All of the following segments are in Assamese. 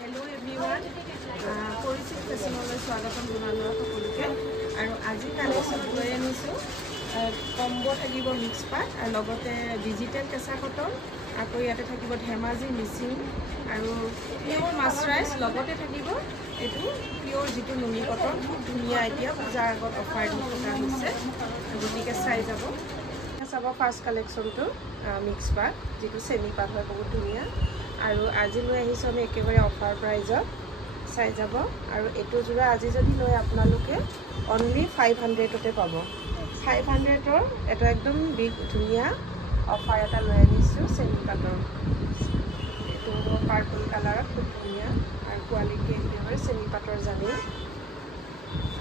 Hello everyone, পৰিচিত ফেশ্বনলৈ স্বাগতম জনালো সকলোকে আৰু আজি কালেকশ্যন লৈ আনিছোঁ কম্বো থাকিব মিক্স পাট আৰু লগতে ডিজিটেল কেঁচা কটন আকৌ ইয়াতে থাকিব ধেমাজি মিচিং আৰু পিয়ৰ মাছৰাইজ লগতে থাকিব এইটো পিয়ৰ যিটো নুনি কটন খুব ধুনীয়া এতিয়া পূজাৰ আগত অফাৰ দি থকা হৈছে গতিকে চাই যাব চাব ফাৰ্ষ্ট কালেকশ্যনটো মিক্স পাট যিটো চেমি পাট হয় বহুত ধুনীয়া আৰু আজি লৈ আহিছোঁ আমি একেবাৰে অফাৰ প্ৰাইজত চাই যাব আৰু এইটো যোৰা আজি যদি লৈ আপোনালোকে অনলি 500তে পাব 500ৰ এটা একদম বিগ ধুনীয়া অফাৰ এটা লৈ আনিছোঁ চেমি পাটৰ এইটো পাৰ্পল কালাৰত খুব ধুনীয়া আৰু কোৱালিটি একেবাৰে চেমি পাটৰ জানি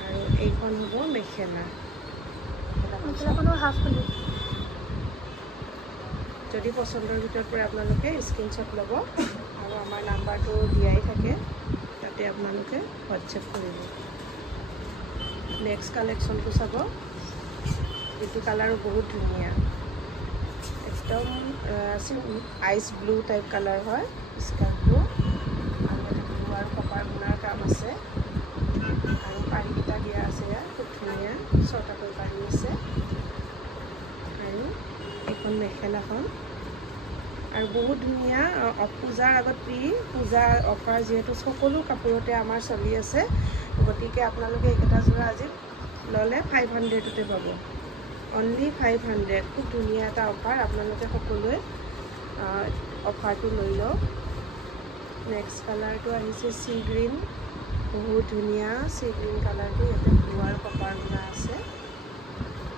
আৰু এইখন হ'ব মেখেলা মেখেলাখনৰ হাফ ফুলি যদি পচন্দৰ ভিতৰত পৰে আপোনালোকে স্ক্ৰীনশ্বট ল'ব আৰু আমাৰ নাম্বাৰটো দিয়াই থাকে তাতে আপোনালোকে হোৱাটছএপ কৰিব নেক্সট কালেকশ্যনটো চাব এইটো কালাৰো বহুত ধুনীয়া একদম আইচ ব্লু টাইপ কালাৰ হয় স্কাৰ্টটো আৰু এটা ব্লু আৰু কপাৰ গুণাৰ কাম আছে আৰু পাৰীকেইটা দিয়া আছে ইয়াত খুব ধুনীয়া ছটাকৈ পাৰী আছে আৰু এইখন মেখেলাখন আৰু বহুত ধুনীয়া পূজাৰ আগত পূজা অফাৰ যিহেতু সকলো কাপোৰতে আমাৰ চলি আছে গতিকে আপোনালোকে এইকেইটা যোৰা আজি ল'লে 500তে পাব অনলি 500 খুব ধুনীয়া এটা অফাৰ আপোনালোকে সকলোৱে অফাৰটো লৈ লওক নেক্সট কালাৰটো আহিছে চি গ্ৰীণ বহুত ধুনীয়া চি গ্ৰীণ কালাৰটো ইয়াতে ব্লু আৰু কপাৰ গুণা আছে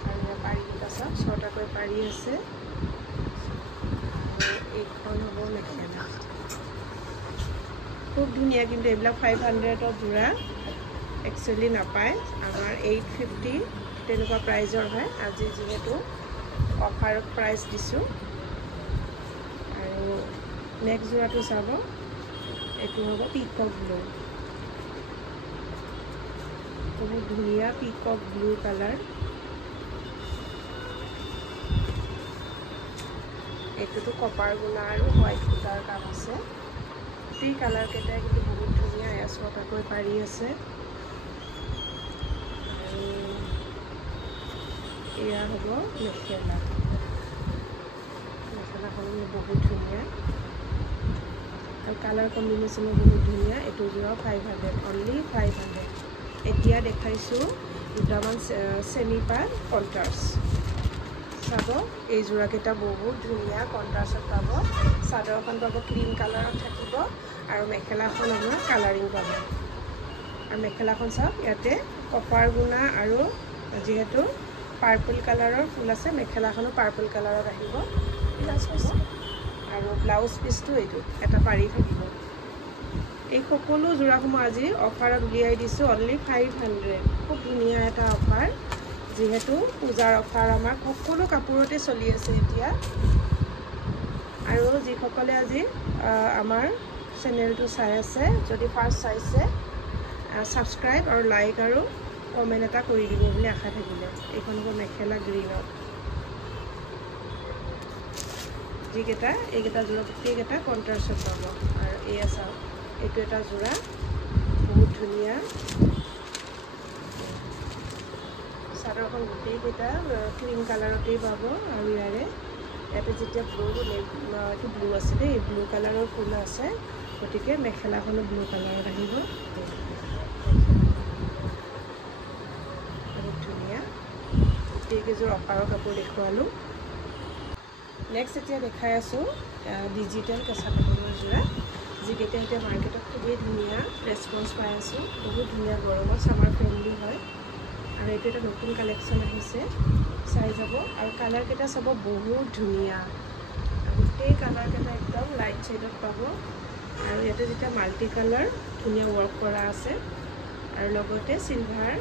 আৰু ইয়াৰ পাৰীকেইটা চাওক ছটাকৈ পাৰী আছে এইখন হ'ব মেখেলা খুব ধুনীয়া কিন্তু এইবিলাক 500ৰ যোৰা একচুৱেলি নাপায় আমাৰ 850 তেনেকুৱা প্ৰাইজৰ হয় আজি যিহেতু অফাৰত প্ৰাইচ দিছোঁ আৰু নেক্সট যোৰাটো চাব এইটো হ'ব পিকক ব্লু বহুত ধুনীয়া পিকক ব্লু কালাৰ এইটোতো কপাৰ গুণা আৰু হোৱাইট সূতাৰ কাম আছে এই কালাৰকেইটাই কিন্তু বহুত ধুনীয়া ছটাকৈ পাৰী আছে আৰু এয়া হ'ব মেখেলাখন বহুত ধুনীয়া আৰু কালাৰ কম্বিনেশ্যনো বহুত ধুনীয়া এইটো যোৰা 500 অনলি 500 এতিয়া দেখাইছোঁ দুটামান চেমি পাট কণ্ট্ৰাষ্ট চাব এই যোৰাকেইটা বহুত ধুনীয়া কণ্ট্ৰাষ্টত পাব চাদৰখন পাব ক্ৰীম কালাৰত থাকিব আৰু মেখেলাখন আপোনাৰ কালাৰিং পাব আৰু মেখেলাখন চাওক ইয়াতে কপাৰ গুণা আৰু যিহেতু পাৰ্পল কালাৰৰ ফুল আছে মেখেলাখনো পাৰ্পল কালাৰত আহিব আৰু ব্লাউজ পিচটো এইটো এটা পাৰি থাকিব এই সকলো যোৰাসমূহ আজি অফাৰত উলিয়াই দিছোঁ অনলি 500 খুব ধুনীয়া এটা অফাৰ যিহেতু পূজাৰ অফাৰ আমাৰ সকলো কাপোৰতে চলি আছে এতিয়া আৰু যিসকলে আজি আমাৰ চেনেলটো চাই আছে যদি ফাৰ্ষ্ট চাইছে ছাবস্ক্ৰাইব আৰু লাইক আৰু কমেণ্ট এটা কৰি দিব বুলি আশা থাকিলে এইখন হ'ব মেখেলা গ্ৰীণত এইকেইটা যোৰা গোটেইকেইটা কণ্ট্ৰাষ্টত পাব আৰু এয়া চাওক এইটো এটা যোৰা বহুত ধুনীয়া চাদৰখন গোটেইকেইটা ক্ৰীম কালাৰতেই পাব আৰু ইয়াতে যেতিয়া এইটো ব্লু আছে দেই ব্লু কালাৰৰ ফুল আছে গতিকে মেখেলাখনো ব্লু কালাৰত আহিব বহুত ধুনীয়া গোটেইকেইযোৰ অফাৰৰ কাপোৰ দেখুৱালোঁ নেক্সট এতিয়া দেখাই আছোঁ ডিজিটেল কেঁচা কাপোৰৰ যোৰা যিকেইটা এতিয়া মাৰ্কেটত খুবেই ধুনীয়া ৰেচপন্স পাই আছোঁ বহুত ধুনীয়া গৰমত ছামাৰ ফ্ৰেণ্ডলি হয় আৰু এইটো এটা নতুন কালেকশ্যন আহিছে চাই যাব আৰু কালাৰকেইটা চাব বহুত ধুনীয়া গোটেই কালাৰকেইটা একদম লাইট শ্বেডত পাব আৰু ইয়াতে যেতিয়া মাল্টি কালাৰ ধুনীয়া ৱৰ্ক কৰা আছে আৰু লগতে চিলভাৰ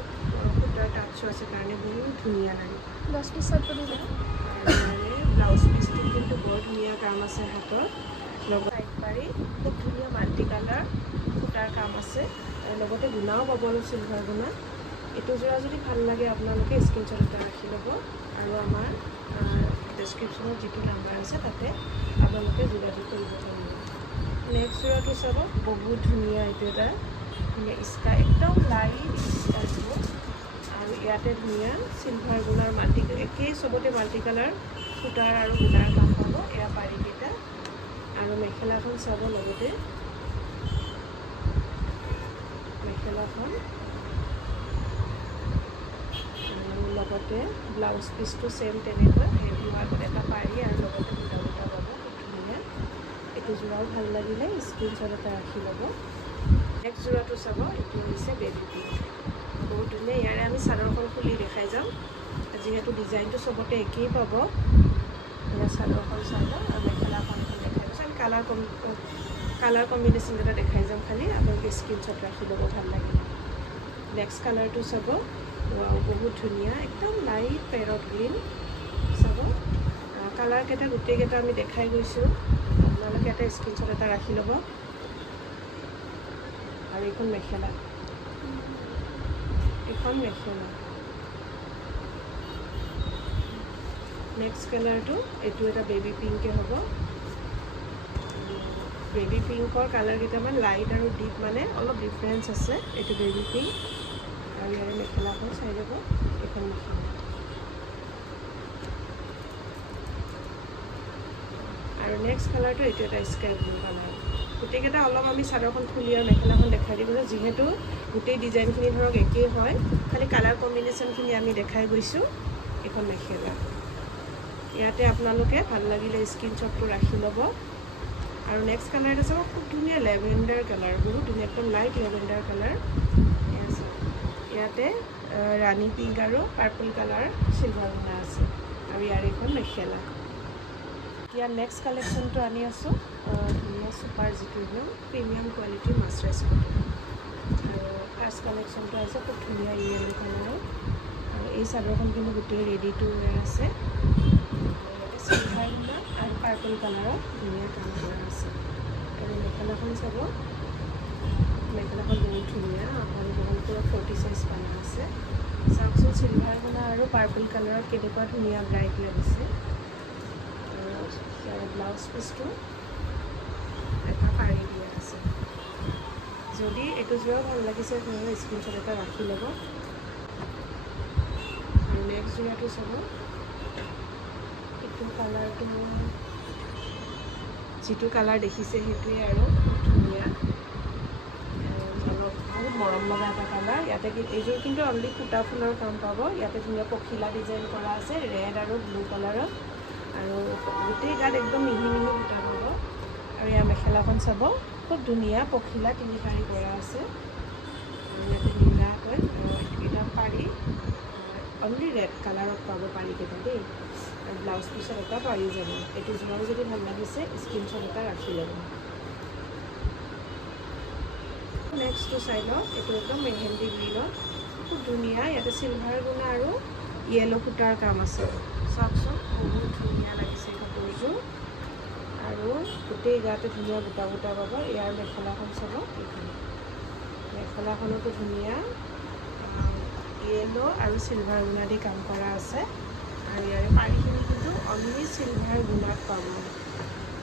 সূতাৰ টাচো আছে কাৰণে বহুত ধুনীয়া লাগে ব্লাউজ পিচ চাইড কৰি দিব আৰু ব্লাউজ পিচটো কিন্তু বৰ ধুনীয়া কাম আছে হাতত লগত চাইড পাৰি খুব ধুনীয়া মাল্টি কালাৰ সূতাৰ কাম আছে আৰু লগতে গুণাও পাব অলপ চিলভাৰ গুণা এইটো যোৰা যদি ভাল লাগে আপোনালোকে স্ক্ৰীনশ্বট এটা ৰাখি ল'ব আৰু আমাৰ ডেছক্ৰিপশ্যনত যিটো নাম্বাৰ আছে তাতে আপোনালোকে যোগাযোগ কৰিব পাৰিব নেক্সট যোৰাটো চাব বহুত ধুনীয়া এইটো এটা ধুনীয়া স্কাই একদম লাইট স্কাই দিব আৰু ইয়াতে ধুনীয়া চিলভাৰ গুণাৰ মাল্টি একেই চবতে মাল্টি কালাৰ সূতাৰ আৰু গুণাৰ কাম পাব এয়া পাৰিকেইটা আৰু মেখেলাখন চাব লগতে মেখেলাখন লগতে ব্লাউজ পিচটো চেম তেনেকৈ হেভি আগত এটা পাৰি আৰু লগতে বুটা বুটা পাব খুব ধুনীয়া এইটো যোৰাও ভাল লাগিলে স্ক্ৰীনশ্বট এটা ৰাখি ল'ব নেক্সট যোৰাটো চাব এইটো হৈছে বেবী পিংক বহুত ধুনীয়া ইয়াৰে আমি চাদৰখন খুলি দেখাই যাম যিহেতু ডিজাইনটো চবতে একেই পাব ইয়াৰ চাদৰখন চাব আৰু মেখেলাখন দেখাই দিছোঁ আমি কালাৰ কম্বিনেশ্যন এটা দেখাই যাম খালি আপোনালোকে স্ক্ৰীনশ্বট ৰাখি ল'ব ভাল লাগিলে নেক্সট কালাৰটো চাব বহুত ধুনীয়া একদম লাইট পেৰট গ্ৰীণ চাব কালাৰকেইটা গোটেইকেইটা আমি দেখাই গৈছোঁ আপোনালোকে এটা স্ক্ৰীনশ্বট এটা ৰাখি ল'ব আৰু এইখন মেখেলা নেক্সট কালাৰটো এইটো এটা বেবী পিংকে হ'ব বেবী পিংকৰ কালাৰ কেইটামান লাইট আৰু ডিপ মানে অলপ ডিফাৰেঞ্চ আছে এইটো বেবী পিংক আৰু ইয়াৰে মেখেলাখন চাই যাব এইখন মেখেলা আৰু নেক্সট কালাৰটো এইটো এটা স্কাই ব্লু কালাৰ গোটেইকেইটা অলপ আমি চাদৰখন খুলি আৰু মেখেলাখন দেখাই দিব যিহেতু গোটেই ডিজাইনখিনি ধৰক একেই হয় খালি কালাৰ কম্বিনেশ্যনখিনি আমি দেখাই গৈছোঁ এইখন মেখেলা ইয়াতে আপোনালোকে ভাল লাগিলে স্ক্ৰীনশ্বটটো ৰাখি ল'ব আৰু নেক্সট কালাৰ এটা চাব খুব ধুনীয়া লেভেণ্ডাৰ কালাৰ বহুত ধুনীয়া একদম লাইট লেভেণ্ডাৰ কালাৰ ইয়াতে ৰাণী পিংক আৰু পাৰ্পল কালাৰ চিলভাৰ গুণা আছে আৰু ইয়াৰ এইখন মেখেলা এতিয়া নেক্সট কালেকশ্যনটো আনি আছোঁ ধুনীয়া চুপাৰ যিটো একদম প্ৰিমিয়াম কোৱালিটিৰ মাছৰাইজ কটন আৰু ফাৰ্ষ্ট কালেকশ্যনটো আছে খুব ধুনীয়া য়েলো কালাৰৰ আৰু এই চাদৰখন কিন্তু গোটেই ৰেডি টু ৱেৰ আছে চিলভাৰ গুণা আৰু পাৰ্পল কালাৰৰ ধুনীয়া কাম কৰা আছে আৰু মেখেলাখন চাব মেখেলাখন বহুত ধুনীয়া আপোনালোকৰ পুৰা 40 চাইজ পানা আছে চাওকচোন চিলভাৰ গুণা আৰু পাৰ্পল কালাৰত কেনেকুৱা ধুনীয়া ব্ৰাইট লাগিছে আৰু ব্লাউজ পিচটো এটা পাৰি দিয়া আছে যদি এইটো যোৰা ভাল লাগিছে আপোনালোকে স্ক্ৰীনশ্বট এটা ৰাখি ল'ব আৰু নেক্সট যোৰাটো চাব এইটো কালাৰটো যিটো কালাৰ দেখিছে সেইটোৱে আৰু ধুনীয়া বহুত মৰম লগা এটা কালাৰ ইয়াতে এইযোৰ কিন্তু অনলি সূতা ফুলৰ কাম পাব ইয়াতে ধুনীয়া পখিলা ডিজাইন কৰা আছে ৰেড আৰু ব্লু কালাৰত আৰু গোটেই গাত একদম মিহি মিহি সূতা পাব আৰু ইয়াৰ মেখেলাখন চাব খুব ধুনীয়া পখিলা তিনি শাৰী কৰা আছে আৰু ইয়াতে নীলাকৈ এইকেইটা পাৰি অনলি ৰেড কালাৰত পাব পাৰিকেইটা দেই আৰু ব্লাউজ পিছত এটা পাৰি যাব এইটো যোৰাও যদি ভাল লাগিছে স্ক্ৰীনশ্বট এটা ৰাখি ল'ব নেক্সটটো চাই লওক এইটো একদম মেহেন্দি গ্ৰীণত খুব ধুনীয়া ইয়াতে চিলভাৰ গুণা আৰু য়েলো সূতাৰ কাম আছে চাওকচোন বহুত ধুনীয়া লাগিছে কাপোৰযোৰ আৰু গোটেই গাতে ধুনীয়া বুটা বুটা পাব ইয়াৰ মেখেলাখন চাব এইখন মেখেলাখনতো ধুনীয়া য়েলো আৰু চিলভাৰ গুণা দি কাম কৰা আছে আৰু ইয়াৰে পাৰিখিনি কিন্তু অনলি চিলভাৰ গুণাত পাব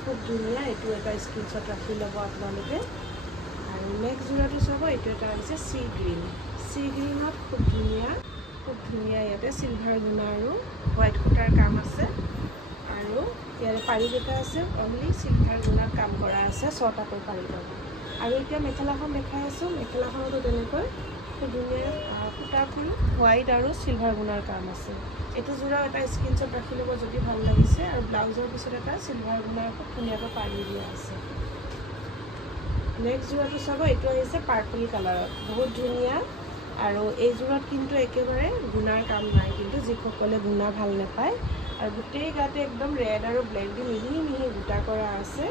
খুব ধুনীয়া এইটো এটা স্ক্ৰীনশ্বট ৰাখি ল'ব আপোনালোকে আৰু নেক্সট যোৰাটো চাব এইটো এটা হৈছে চি গ্ৰীণত খুব ধুনীয়া ইয়াতে চিলভাৰ গুণা আৰু হোৱাইট সূতাৰ কাম আছে আৰু ইয়াৰে পাৰিকেইটা আছে অনলি চিলভাৰ গুণাত কাম কৰা আছে 6টাকৈ পাৰি পাব আৰু এতিয়া মেখেলাখন দেখাই আছোঁ মেখেলাখনতো তেনেকৈ খুব ধুনীয়া সূতাৰ ফুল হোৱাইট আৰু চিলভাৰ গুণাৰ কাম আছে এইটো যোৰাও এটা স্ক্ৰীনশ্বট ৰাখি ল'ব যদি ভাল লাগিছে আৰু ব্লাউজৰ পিছত এটা চিলভাৰ গুণাৰ খুব ধুনীয়াকৈ পাৰি দিয়া আছে নেক্সট যোৰাটো চাব এইটো আহিছে পাৰ্পল কালাৰত বহুত ধুনীয়া আৰু এই যোৰাত কিন্তু একেবাৰে গুণাৰ কাম নাই কিন্তু যিসকলে গুণা ভাল নাপায় আৰু গোটেই গাতে একদম ৰেড আৰু ব্লেক দি মিহি মিহি গোটা কৰা আছে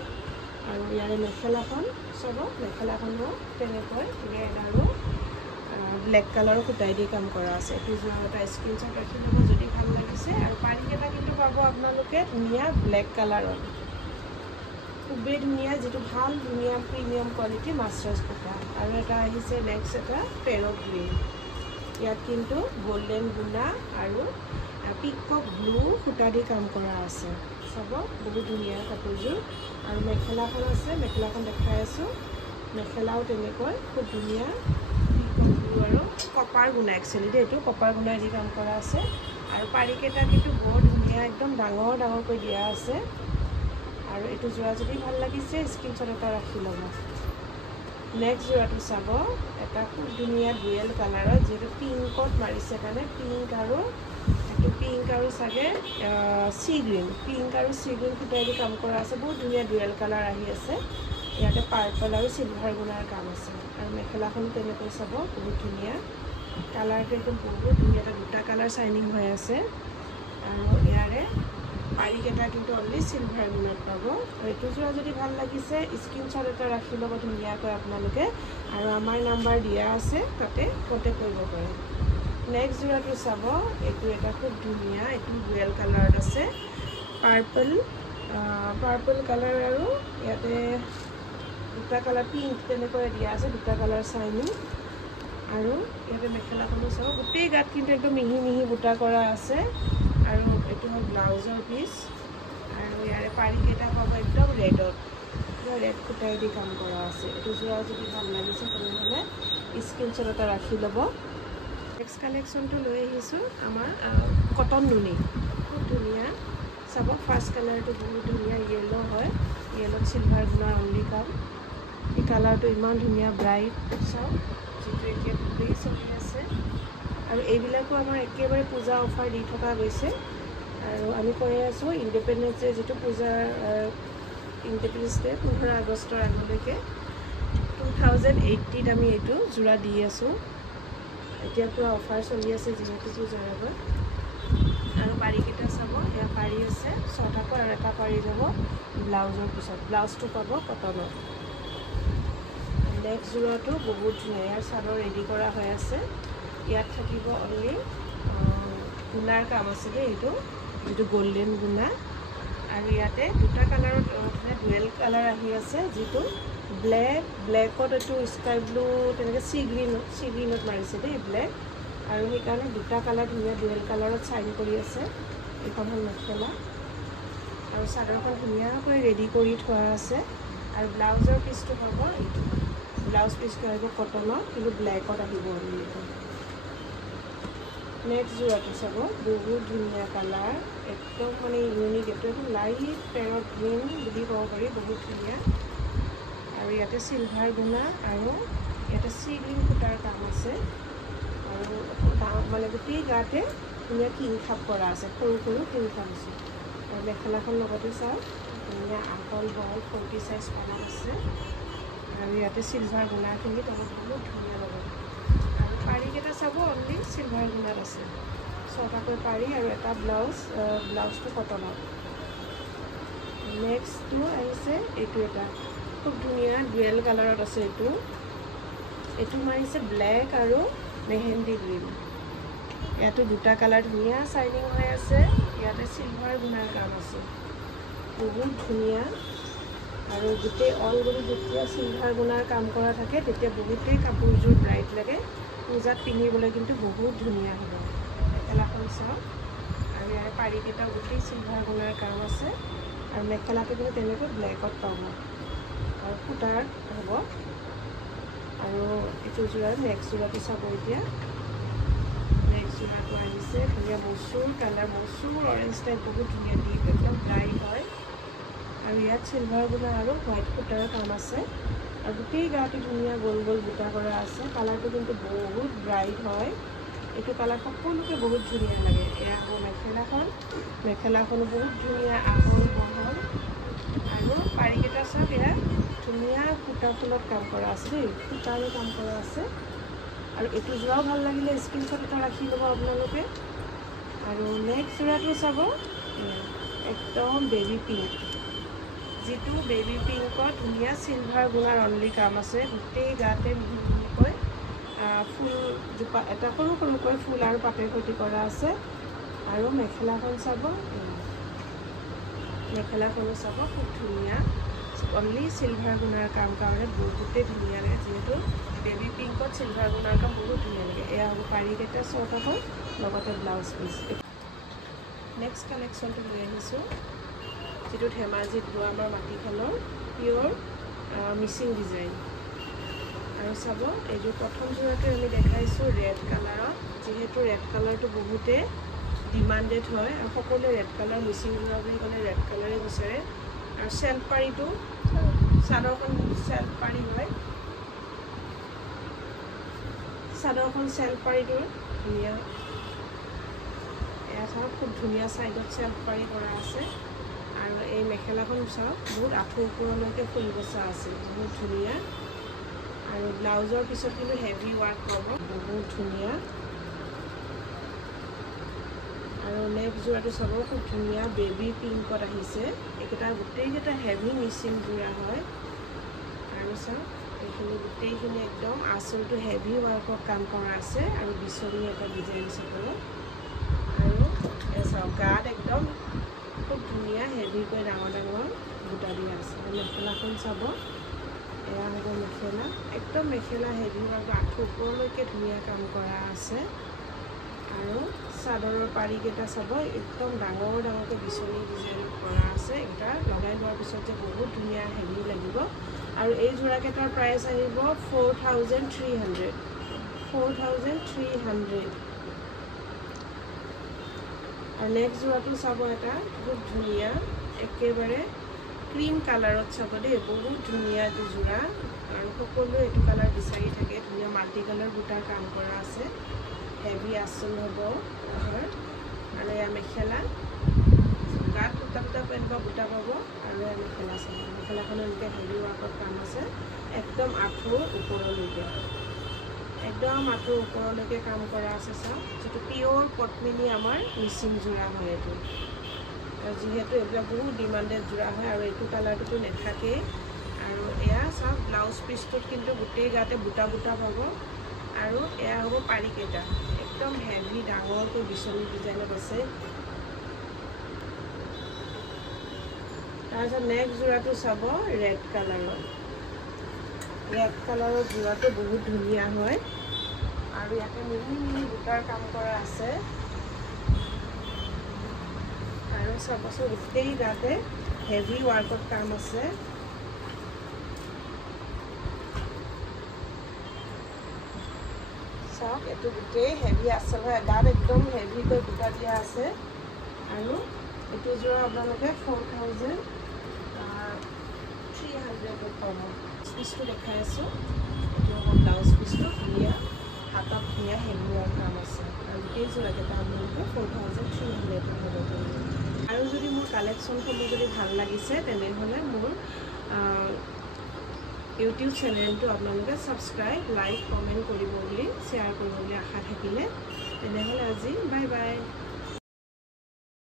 আৰু ইয়াৰে মেখেলাখন চাব মেখেলাখনো তেনেকৈ ৰেড আৰু ব্লেক কালাৰৰ সূতাই দি কাম কৰা আছে এইটো যোৰা এটা স্ক্ৰীনশ্বট ৰাখি ল'ব যদি ভাল লাগিছে আৰু পাৰিকেইটা কিন্তু পাব আপোনালোকে ধুনীয়া ব্লেক কালাৰত খুবেই ধুনীয়া যিটো ভাল ধুনীয়া প্ৰিমিয়াম কোৱালিটি মাছৰাইজ সূতা আৰু এটা আহিছে নেক্সট এটা পেৰট গ্ৰীণ ইয়াত কিন্তু গল্ডেন গুণা আৰু পিকক ব্লু সূতা দি কাম কৰা আছে চাব বহুত ধুনীয়া কাপোৰযোৰ আৰু মেখেলাখন আছে মেখেলাখন দেখাই আছোঁ মেখেলাও তেনেকৈ খুব ধুনীয়া আৰু কপাৰ গুণা একচুৱেলি দেই এইটো কপাৰ গুণাই দি কাম কৰা আছে আৰু পাৰিকেইটা কিন্তু বৰ ধুনীয়া একদম ডাঙৰকৈ দিয়া আছে আৰু এইটো যোৰা যদি ভাল লাগিছে স্ক্ৰীনশ্বট এটা ৰাখি ল'ব নেক্সট যোৰাটো চাব এটা খুব ধুনীয়া ডুৱেল কালাৰত যিহেতু পিংকত মাৰিছে কাৰণে পিংক আৰু চাগে চি গ্ৰীণ পিংক আৰু চি গ্ৰীণ সূতাই দি কাম কৰা আছে বহুত ধুনীয়া ডুৱেল কালাৰ আহি আছে ইয়াতে পাৰ্পল আৰু চিলভাৰ গুণাৰ কাম আছে আৰু মেখেলাখনো তেনেকৈ চাব বহুত ধুনীয়া কালাৰটো একদম বহুত ধুনীয়া এটা দুটা কালাৰ চাইনিং হৈ আছে আৰু ইয়াৰে পাৰিকেইটা কিন্তু অনলি চিলভাৰ গুণত পাব আৰু এইটো যোৰা যদি ভাল লাগিছে স্ক্ৰীনশ্বট এটা ৰাখি ল'ব ধুনীয়াকৈ আপোনালোকে আৰু আমাৰ নাম্বাৰ দিয়া আছে তাতে কণ্টেক্ট কৰিব পাৰে নেক্সট যোৰাটো চাব এইটো এটা খুব ধুনীয়া এইটো ডুৱেল কালাৰত আছে পাৰ্পল কালাৰ আৰু ইয়াতে দুটা কালাৰ পিংক তেনেকৈ দিয়া আছে দুটা কালাৰ চাইনিং আৰু ইয়াতে মেখেলাখনো চাব গোটেই গাত কিন্তু একদম মিহি বুটা কৰা আছে আৰু এইটো হ'ল ব্লাউজৰ পিচ আৰু ইয়াৰে পাৰিকেইটা পাব একদম ৰেডত ৰেড সূতাই দি কাম কৰা আছে এইটো যোৰা যদি ভাল লাগিছে তেনেহ'লে স্ক্ৰীনশ্বট এটা ৰাখি ল'ব নেক্সট কালেকশ্যনটো লৈ আহিছোঁ আমাৰ কটন নুনি খুব ধুনীয়া চাব ফাৰ্ষ্ট কালাৰটো বহুত ধুনীয়া য়েল্ল' হয় য়েল্লত চিলভাৰ গুণাৰ অনলি কাম এই কালাৰটো ইমান ধুনীয়া ব্ৰাইট চাওক যিটো এতিয়া খুবেই চলি আছে আৰু এইবিলাকো আমাৰ একেবাৰে পূজা অফাৰ দি থকা গৈছে আৰু আমি কৈ আছোঁ ইণ্ডিপেণ্ডেন্স ডে যিটো পূজাৰ ইণ্ডিপেণ্ডেন্স ডে 15 আগষ্টৰ আগলৈকে 2080ত আমি এইটো যোৰা দি আছোঁ এতিয়া পূৰা অফাৰ চলি আছে যিহেতু পূজাৰ আগত আৰু পাৰিকেইটা চাব এয়া পাৰি আছে ছটাকৈ আৰু এটা পাৰি যাব ব্লাউজৰ পিছত ব্লাউজটো পাব কটনত নেক্সট যোৰাটো বহুত ধুনীয়া ইয়াৰ চাদৰ ৰেডি কৰা হৈ আছে ইয়াত থাকিব অনলি গুণাৰ কাম আছে দেই এইটো যিটো গল্ডেন গুণা আৰু ইয়াতে দুটা কালাৰত ডুৱেল কালাৰ আহি আছে যিটো ব্লেকত এইটো স্কাই ব্লু তেনেকৈ চি গ্ৰীণত মাৰিছে দেই ব্লেক আৰু সেইকাৰণে দুটা কালাৰ ধুনীয়া ডুৱেল কালাৰত চাইন কৰি আছে এইখন হ'ল মেখেলা আৰু চাদৰখন ধুনীয়াকৈ ৰেডি কৰি থোৱা আছে আৰু ব্লাউজৰ পিচটো হ'ব এইটো ব্লাউজ পিচটো আহিব কটনত কিন্তু ব্লেকত আহিব এইটো নেক্সট যোৰাটো চাব বহুত ধুনীয়া কালাৰ একদম মানে ইউনিক এইটো একদম লাইট পেৰট গ্ৰীণ বুলি ক'ব পাৰি বহুত ধুনীয়া আৰু ইয়াতে চিলভাৰ গুণা আৰু ইয়াতে চি গ্ৰীণ সূতাৰ কাম আছে আৰু মানে গোটেই গাতে ধুনীয়া কিংখাপ কৰা আছে সৰু কিংখাপ আছে আৰু মেখেলাখন লগতে চাওক ধুনীয়া আঁকল বহল 40 সাইজ পানাত আছে আৰু ইয়াতে চিলভাৰ গুণাখিনি তলত বহুত ধুনীয়া লগত আৰু পাৰিকেইটা চাব অনলি চিলভাৰ গুণাত আছে ছটাকৈ পাৰি আৰু এটা ব্লাউজটো কটনত নেক্সটটো আহিছে এইটো এটা খুব ধুনীয়া ডুৱেল কালাৰত আছে এইটো মাৰিছে ব্লেক আৰু মেহেন্দি গ্ৰীণ ইয়াতো দুটা কালাৰ ধুনীয়া চাইনিং হৈ আছে ইয়াতে চিলভাৰ গুণাৰ কাম আছে বহুত ধুনীয়া আৰু গোটেই অলৰেডি যেতিয়া চিলভাৰ গুণাৰ কাম কৰা থাকে তেতিয়া বহুতেই কাপোৰযোৰ ব্ৰাইট লাগে পূজাত পিন্ধিবলৈ কিন্তু বহুত ধুনীয়া হ'ব মেখেলাখন চাওক আৰু ইয়াৰে পাৰিকেইটাও গোটেই চিলভাৰ গুণাৰ কাম আছে আৰু মেখেলাটো কিন্তু তেনেকৈ ব্লেকত পাব আৰু সূতাৰ হ'ব আৰু এইটো যোৰাৰ নেক্সট যোৰাটো চাব এতিয়া নেক্সট যোৰাটো আহিছে ধুনীয়া মচুৰ কালাৰ মচুৰ অৰেঞ্জ টাইপ বহুত ধুনীয়া ডিপ একদম ব্ৰাইট হয় আৰু ইয়াত চিলভাৰ গুণা আৰু হোৱাইট সূতাৰ কাম আছে আৰু গোটেই গাটো ধুনীয়া গোল বুটা কৰা আছে কালাৰটো কিন্তু বহুত ব্ৰাইট হয় এইটো কালাৰ সকলোকে বহুত ধুনীয়া লাগে এয়া হ'ব মেখেলাখনো বহুত ধুনীয়া আহল বহল আৰু পাৰিকেইটা চাওক এয়া ধুনীয়া সূতা ফুলত কাম কৰা আছে দেই সূতাৰে কাম কৰা আছে আৰু এইটো যোৰাও ভাল লাগিলে স্ক্ৰীনশ্বট এটা ৰাখি ল'ব আপোনালোকে আৰু নেক্সট যোৰাটো চাব একদম বেবী পিংক যিটো বেবী পিংকত ধুনীয়া চিলভাৰ গুণাৰ অনলি কাম আছে গোটেই গাতে মিহিকৈ ফুলজোপা এটা সৰুকৈ ফুল আৰু পাতেৰ সৈতে কৰা আছে আৰু মেখেলাখন চাব মেখেলাখনো চাব খুব ধুনীয়া অনলি চিলভাৰ গুণাৰ কাম কাৰণে বহুতেই ধুনীয়া লাগে যিহেতু বেবী পিংকত চিলভাৰ গুণাৰ কাম বহুত ধুনীয়া লাগে এয়া হ'ব পাৰিকেইটা ছটাকৈ লগতে ব্লাউজ পিচ নেক্সট কালেকশ্যনটো লৈ আহিছোঁ যিটো ধেমাজিত বোৱা আমাৰ মাটিশালৰ পিয়ৰ মিচিং ডিজাইন। আৰু চাব এইযোৰ প্ৰথম যোৰাটো আমি দেখাইছোঁ ৰেড কালাৰত, যিহেতু ৰেড কালাৰটো বহুতে ডিমাণ্ডেড হয় আৰু সকলোৱে ৰেড কালাৰ মিচিং যোৰা বুলি ক'লে ৰেড কালাৰে বিচাৰে। আৰু চেল্ফ পাৰীটো চাদৰখন চেল্ফ পাৰী হয়, চাদৰখন চেল্ফ পাৰীটো ধুনীয়া। এয়া চাওক খুব ধুনীয়া চাইডত চেল্ফ পাৰী কৰা আছে। আৰু এই মেখেলাখন চাওক বহুত আঁঠুৰ ওপৰলৈকে ফুল বচা আছে, বহুত ধুনীয়া। আৰু ব্লাউজৰ পিছত কিন্তু হেভি ৱাৰ্ক পাব, বহুত ধুনীয়া। আৰু নেক্সট যোৰাটো চাব খুব ধুনীয়া বেবী পিংকত আহিছে। এইকেইটা গোটেইকেইটা হেভি মিচিং যোৰা হয়। আৰু চাওক এইখিনি গোটেইখিনি একদম আঁচলটো হেভি ৱাৰ্কত কাম কৰা আছে আৰু বিচনী এটা ডিজাইন চাবলৈ। আৰু এই চাওক গাত একদম খুব ধুনীয়া হেভিকৈ ডাঙৰ ডাঙৰ বুটা দিয়া আছে। আৰু মেখেলাখন চাব, এয়া হ'ব মেখেলা, একদম মেখেলা হেভি ৱাৰ্ক আঁঠুৰ ওপৰলৈকে ধুনীয়া কাম কৰা আছে। আৰু চাদৰৰ পাৰিকেইটা চাব একদম ডাঙৰ ডাঙৰকৈ বিচনী ডিজাইনত কৰা আছে। এইকেইটা লগাই লোৱাৰ পিছত যে বহুত ধুনীয়া হেভি লাগিব। আৰু এই যোৰাকেইটাৰ প্ৰাইচ আহিব 4300। 4300। আৰু নেক্সট যোৰাটো চাব এটা খুব ধুনীয়া একেবাৰে ক্ৰীম কালাৰত চাব দেই, বহুত ধুনীয়া এইটো যোৰা। আৰু সকলোৱে এইটো কালাৰ বিচাৰি থাকে। ধুনীয়া মাল্টি কালাৰ বুটাৰ কাম কৰা আছে, হেভি আঁচল হ'ব। আৰু এয়া মেখেলা, গাত দুটা দুটা এনেকুৱা বুটা পাব। আৰু এয়া মেখেলা চাব, মেখেলাখনৰ এনেকৈ হেভি ৱাৰ্কত কাম আছে, একদম আঁঠুৰ ওপৰলৈকে, একদম আঁঠুৰ ওপৰলৈকে কাম কৰা আছে। চাওক যিটো পিয়ৰ পদ্মিনী আমাৰ মিচিং যোৰা হয় এইটো। আৰু যিহেতু এইবিলাক বহুত ডিমাণ্ডেড যোৰা হয় আৰু এইটো কালাৰটোতো নাথাকেই। আৰু এয়া চাওক ব্লাউজ পিচটোত কিন্তু গোটেই গাতে বুটা বুটা পাব। আৰু এয়া হ'ব পাৰিকেইটা, একদম হেভি ডাঙৰকৈ বিচনী ডিজাইনত আছে। তাৰপিছত নেক্সট যোৰাটো চাব ৰেড কালাৰৰ। ৰেড কালাৰৰ যোৰাটো বহুত ধুনীয়া হয়। আৰু ইয়াতে মিহি মিহি বুটাৰ কাম কৰা আছে। আৰু চাবচোন গোটেই গাতে হেভি ৱাৰ্কত কাম আছে। চাওক এইটো গোটেই হেভি আঁচল হয়, গাত একদম হেভিকৈ বুটা দিয়া আছে। আৰু এইটো যোৰা আপোনালোকে 4300 পাব। পিচটো দেখাই আছোঁ, এইটো হ'ব ব্লাউজ পিচটো ধুনীয়া, হাতত ধুনীয়া হেভি ৱাৰ্ক কাম আছে। আৰু গোটেই যোৰাকেইটা আপোনালোকে 4300 হ'ব পাৰিব। আৰু যদি মোৰ কালেকশ্যনসমূহ যদি ভাল লাগিছে তেনেহ'লে মোৰ ইউটিউব চেনেলটো আপোনালোকে ছাবস্ক্ৰাইব, লাইক, কমেণ্ট কৰিব বুলি, শ্বেয়াৰ কৰিব বুলি আশা থাকিলে। তেনেহ'লে আজি বাই বাই।